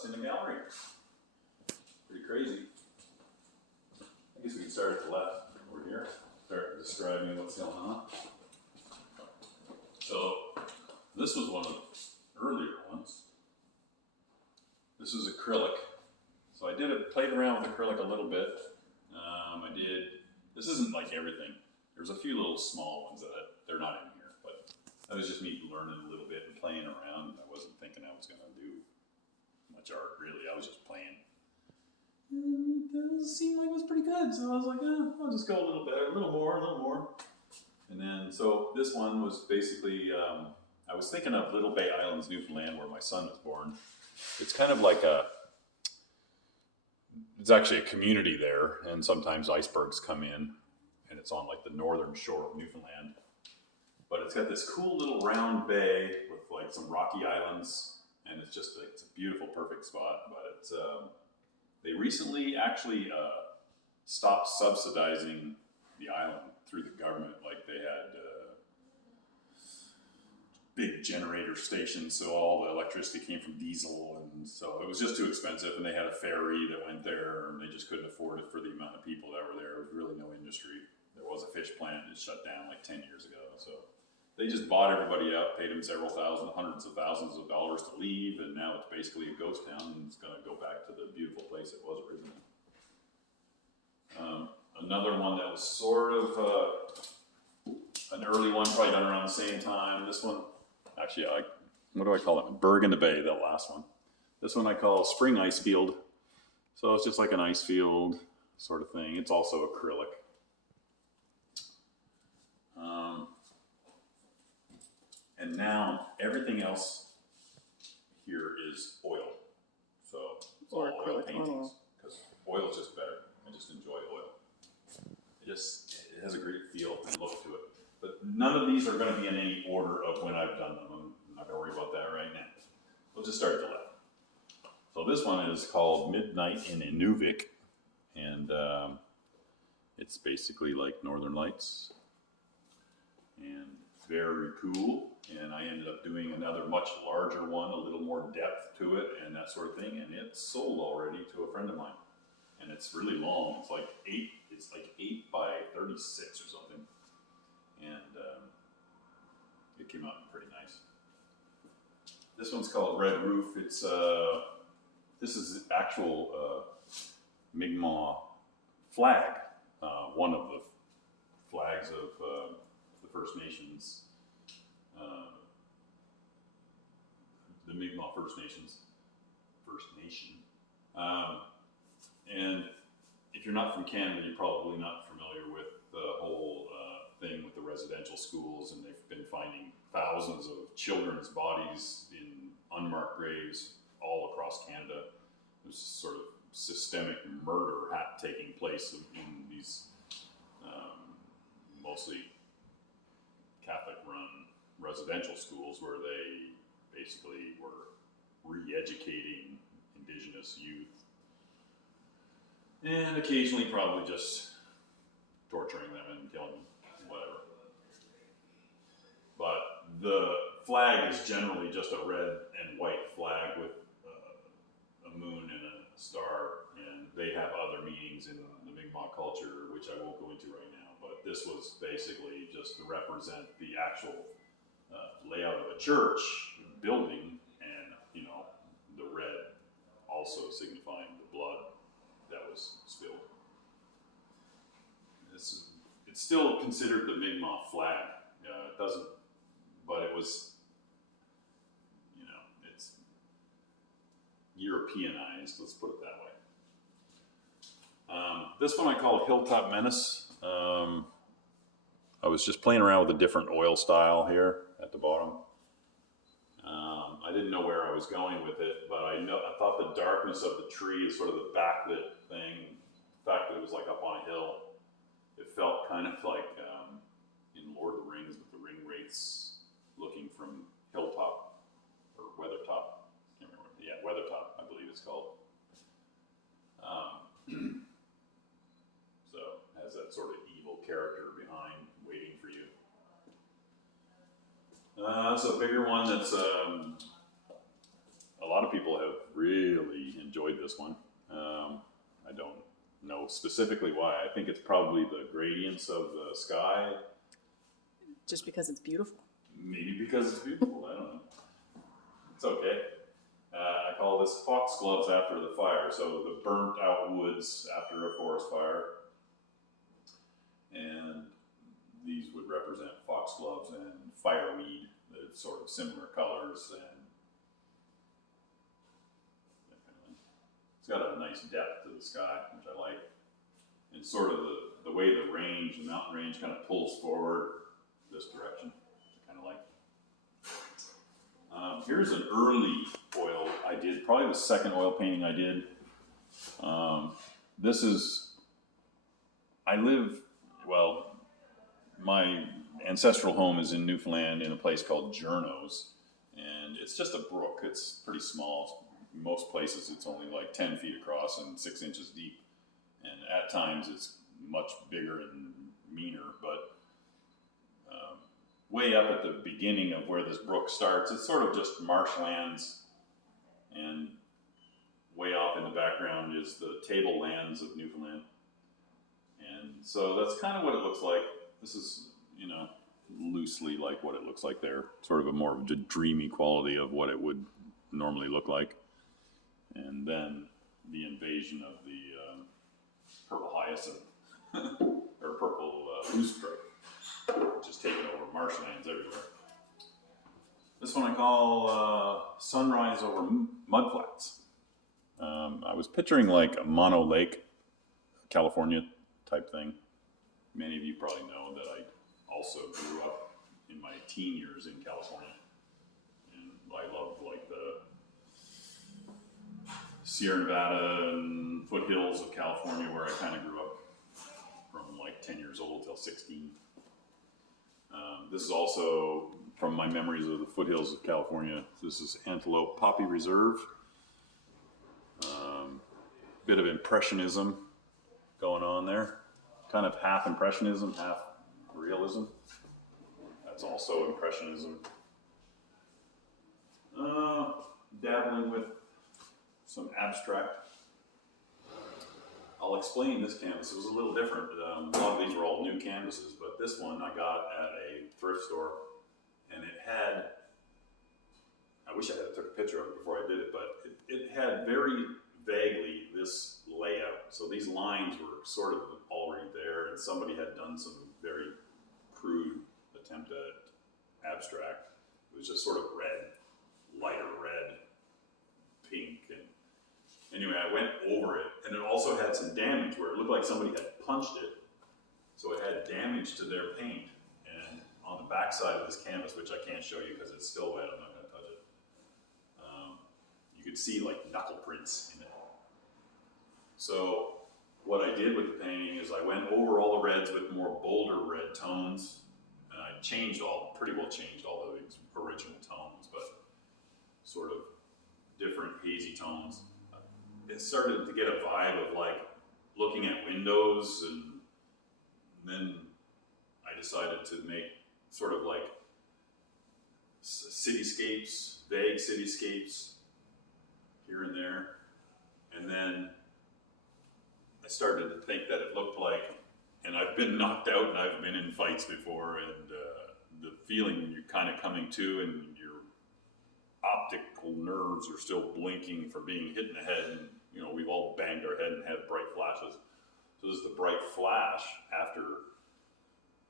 what's in the gallery. Pretty crazy. I guess we can start at the left over here. Start describing what's going on. So this was one of the earlier ones. This is acrylic. So I played around with acrylic a little bit. This isn't like everything. There's a few little small ones that they're not in here, but that was just me learning a little bit and playing around. I wasn't thinking I was going to do much art, really. I was just playing. And it seemed like it was pretty good, so I was like, I'll just go a little better, a little more. And then, so this one was basically, I was thinking of Little Bay Islands, Newfoundland, where my son was born. It's kind of like it's actually a community there, and sometimes icebergs come in, and it's on like the northern shore of Newfoundland. But it's got this cool little round bay with like some rocky islands, and it's a beautiful, perfect spot. But it's, they recently actually stopped subsidizing the island through the government. Like they had big generator stations, so all the electricity came from diesel, and so it was just too expensive. And they had a ferry that went there, and they just couldn't afford it for the amount of people that were there. There was really no industry. There was a fish plant that shut down like 10 years ago. So they just bought everybody out, paid them hundreds of thousands of dollars to leave, and now it's basically a ghost town, and it's going to go back to the beautiful place it was originally. Another one that was sort of an early one, probably done around the same time. This one, actually, what do I call it? Berg in the Bay, that last one. This one I call Spring Ice Field. So it's just like an ice field sort of thing. It's also acrylic. And now everything else here is oil. So it's all oil paintings, because oil is just better. I just enjoy oil. It has a great feel and look to it. But none of these are going to be in any order of when I've done them. I'm not going to worry about that right now. We'll just start at the left. So this one is called Midnight in Inuvik, and it's basically like Northern Lights, and very cool. And I ended up doing another much larger one, a little more depth to it and that sort of thing, and it's sold already to a friend of mine. And it's really long. It's like 8 by 36 or something. And it came out pretty nice. This one's called Red Roof. It's this is actual Mi'kmaq flag, one of the flags of the First Nations, the Mi'kmaq First Nation. And if you're not from Canada, you're probably not familiar with the whole thing with the residential schools, and they've been finding thousands of children's bodies in unmarked graves all across Canada. There's sort of systemic murder taking place in these mostly Catholic-run residential schools, where they basically were re-educating Indigenous youth, and occasionally probably just torturing them and killing them, whatever. But the flag is generally just a red and white flag with a moon and a star, and they have other meanings in the Mi'kmaq culture, which I won't go into right now. But this was basically just to represent the actual layout of a church building, and the red also signifying the blood that was spilled. It's still considered the Mi'kmaq flag. It doesn't, but it was, it's Europeanized, let's put it that way. This one I call Hilltop Menace. I was just playing around with a different oil style here at the bottom. I didn't know where I was going with it, but I thought the darkness of the tree is sort of the backlit thing. The fact that it was like up on a hill, it felt kind of like in Lord of the Rings with the ring wraiths looking from Hilltop or Weathertop. I can't remember. Yeah, Weathertop, I believe it's called. So it has that sort of evil character behind waiting for you. That's a bigger one that's a lot of people have really this one. I don't know specifically why. I think it's probably the gradients of the sky. Just because it's beautiful. Maybe because it's beautiful. I don't know. It's okay. I call this foxgloves after the fire. So the burnt out woods after a forest fire. And these would represent foxgloves and fireweed. They're sort of similar colors, and it's got a nice depth to the sky, which I like. And sort of the way the mountain range kind of pulls forward this direction, I kind of like. Here's an early oil I did, probably the second oil painting I did. My ancestral home is in Newfoundland in a place called Journos, and it's just a brook. It's pretty small. Most places it's only like 10 feet across and 6 inches deep, and at times it's much bigger and meaner, but way up at the beginning of where this brook starts, it's sort of just marshlands, and way off in the background is the tablelands of Newfoundland. And so that's kind of what it looks like. This is, loosely like what it looks like there. Sort of a more dreamy quality of what it would normally look like. And then the invasion of the purple hyacinth, or purple loosestrife, just taking over marshlands everywhere. This one I call Sunrise Over Mudflats. I was picturing like a Mono Lake, California type thing. Many of you probably know that I also grew up in my teen years in California. And I love like the Sierra Nevada and foothills of California, where I kind of grew up from like 10 years old till 16. This is also from my memories of the foothills of California. This is Antelope Poppy Reserve. Bit of impressionism going on there. Kind of half impressionism, half realism. That's also impressionism. Dabbling with some abstract. I'll explain this canvas. It was a little different. A lot of these were all new canvases, but this one I got at a thrift store, and it had, I wish I had took a picture of it before I did it, but it had very vaguely this layout. So these lines were sort of already there, and somebody had done some very crude attempt at abstract. It was just sort of red, lighter red, pink, and anyway, I went over it, and it also had some damage where it looked like somebody had punched it, so it had damage to their paint. And on the back side of this canvas, which I can't show you because it's still wet, I'm not going to touch it, you could see like knuckle prints in it. So what I did with the painting is I went over all the reds with more bolder red tones, and I pretty well changed all the original tones, but sort of different hazy tones. It started to get a vibe of like looking at windows, and then I decided to make sort of like cityscapes, vague cityscapes here and there. And then I started to think that it looked like, and I've been knocked out and I've been in fights before, and the feeling when you're kind of coming to and your optical nerves are still blinking for being hit in the head, and we've all banged our head and had bright flashes. So this is the bright flash after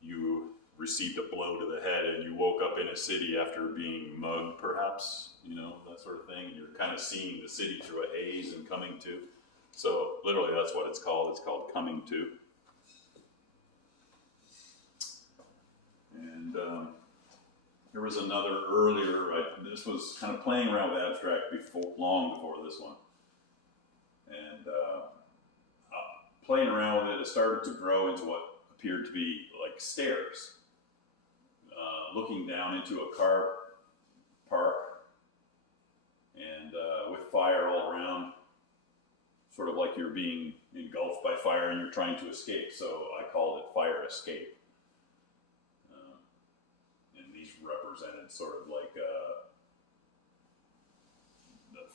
you received a blow to the head and you woke up in a city after being mugged, perhaps, that sort of thing. And you're kind of seeing the city through a haze and coming to. So literally that's what it's called. It's called Coming To. And there was another earlier, this was kind of playing around with abstract long before this one. And playing around with it, it started to grow into what appeared to be like stairs, looking down into a car park, and with fire all around, sort of like you're being engulfed by fire and you're trying to escape. So I called it Fire Escape. And these represented sort of like the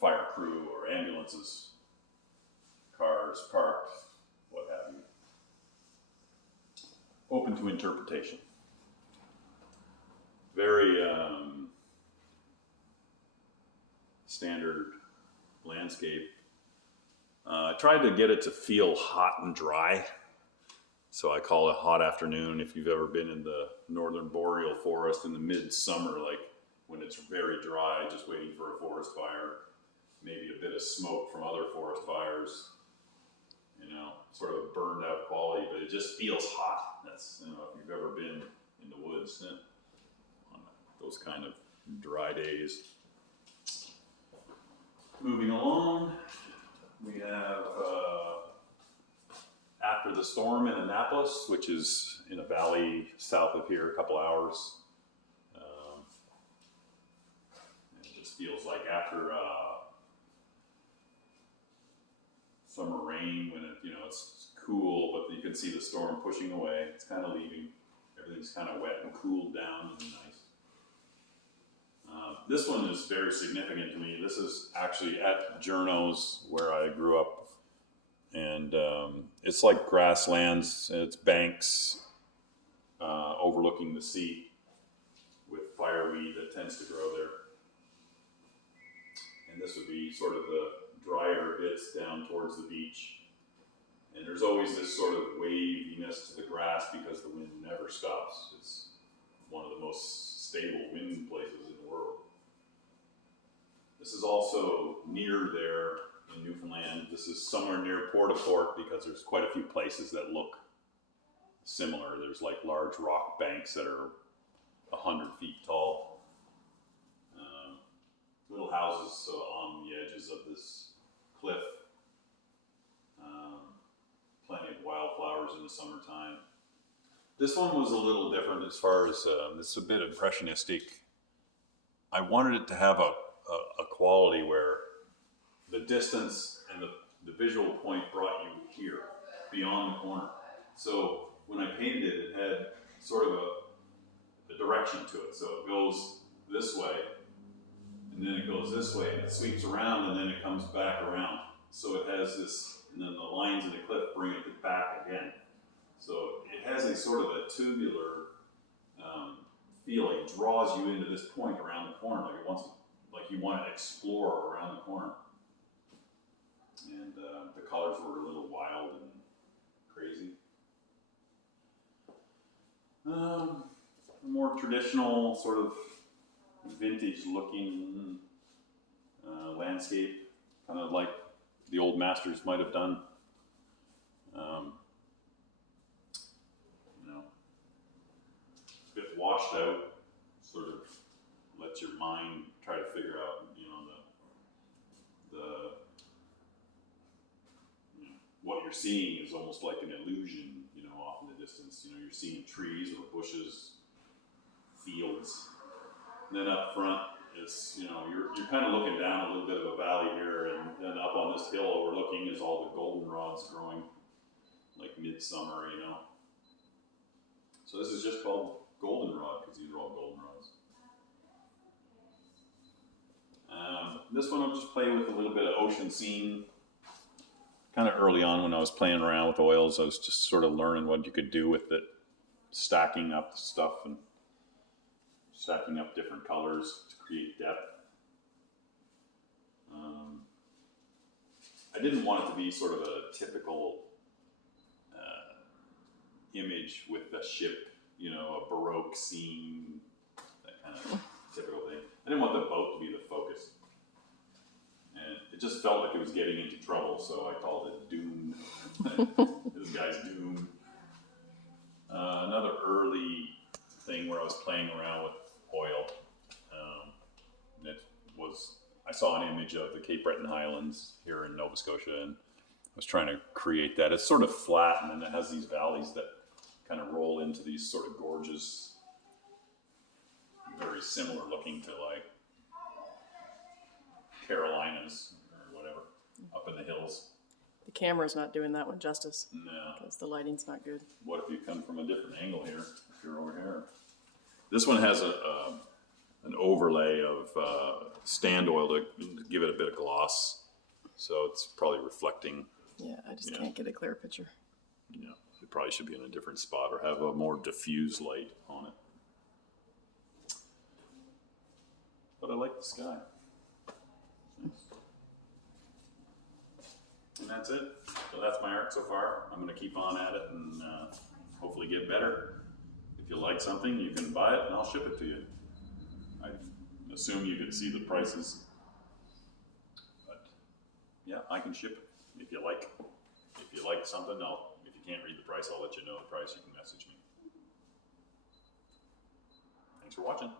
fire crew or ambulances open to interpretation. Very standard landscape. I tried to get it to feel hot and dry. So I call it hot afternoon. If you've ever been in the northern boreal forest in the midsummer, like when it's very dry, just waiting for a forest fire, maybe a bit of smoke from other forest fires, you know, sort of a burned out quality, but it just feels hot. That's, you know, if you've ever been in the woods on those kind of dry days. Moving along, we have After the Storm in Annapolis, which is in a valley south of here, a couple hours. It just feels like after summer rain, when it, you know, it's cool, but you can see the storm pushing away. It's kind of leaving. Everything's kind of wet and cooled down and nice. This one is very significant to me. This is actually at Journo's, where I grew up. And it's like grasslands, and it's banks overlooking the sea with fireweed that tends to grow there. And this would be sort of the drier bits down towards the beach. And there's always this sort of waviness to the grass because the wind never stops. It's one of the most stable wind places in the world. This is also near there in Newfoundland. This is somewhere near Port-au-Port because there's quite a few places that look similar. There's like large rock banks that are 100 feet tall. Little houses on the edges of this cliff. Plenty of wildflowers in the summertime. This one was a little different as far as, this is a bit impressionistic. I wanted it to have a quality where the distance and the visual point brought you here, beyond the corner. So when I painted it, it had sort of a direction to it. So it goes this way, and then it goes this way, and it sweeps around, and then it comes back around. So it has this, and then the lines in the cliff bring it back again. So it has a sort of a tubular feeling, draws you into this point around the corner, like it wants to, like you want to explore around the corner. And the colors were a little wild and crazy. A more traditional, sort of vintage-looking landscape, kind of like the old masters might have done. You know, a bit washed out, sort of lets your mind try to figure out, you know, what you're seeing is almost like an illusion, you know, off in the distance. You know, you're seeing trees or bushes, fields. And then up front is, you know, you're kind of looking down a little bit of a valley here, and then up on this hill overlooking is all the goldenrods growing, like midsummer, you know. So this is just called goldenrod because these are all goldenrods. This one I'm just playing with a little bit of ocean scene. Kind of early on when I was playing around with oils, I was just sort of learning what you could do with it, stacking up stuff and stacking up different colors to create depth. I didn't want it to be sort of a typical image with a ship, you know, a Baroque scene, that kind of typical thing. I didn't want the boat to be the focus. And it just felt like it was getting into trouble, so I called it Doomed. This guy's doomed. Another early thing where I was playing around with oil. I saw an image of the Cape Breton Highlands here in Nova Scotia, and I was trying to create that. It's sort of flat, and then it has these valleys that kind of roll into these sort of gorges, very similar looking to like Carolinas or whatever, up in the hills. The camera's not doing that one justice. No. Because the lighting's not good. What if you come from a different angle here, if you're over here? This one has an overlay of stand oil to give it a bit of gloss. So it's probably reflecting. Yeah, I just can't get a clear picture. Yeah, It probably should be in a different spot or have a more diffuse light on it. But I like the sky. And that's it. So that's my art so far. I'm going to keep on at it and hopefully get better. If you like something, you can buy it and I'll ship it to you. I assume you can see the prices. But yeah, I can ship it if you like. If you like something, if you can't read the price, I'll let you know the price. You can message me. Thanks for watching.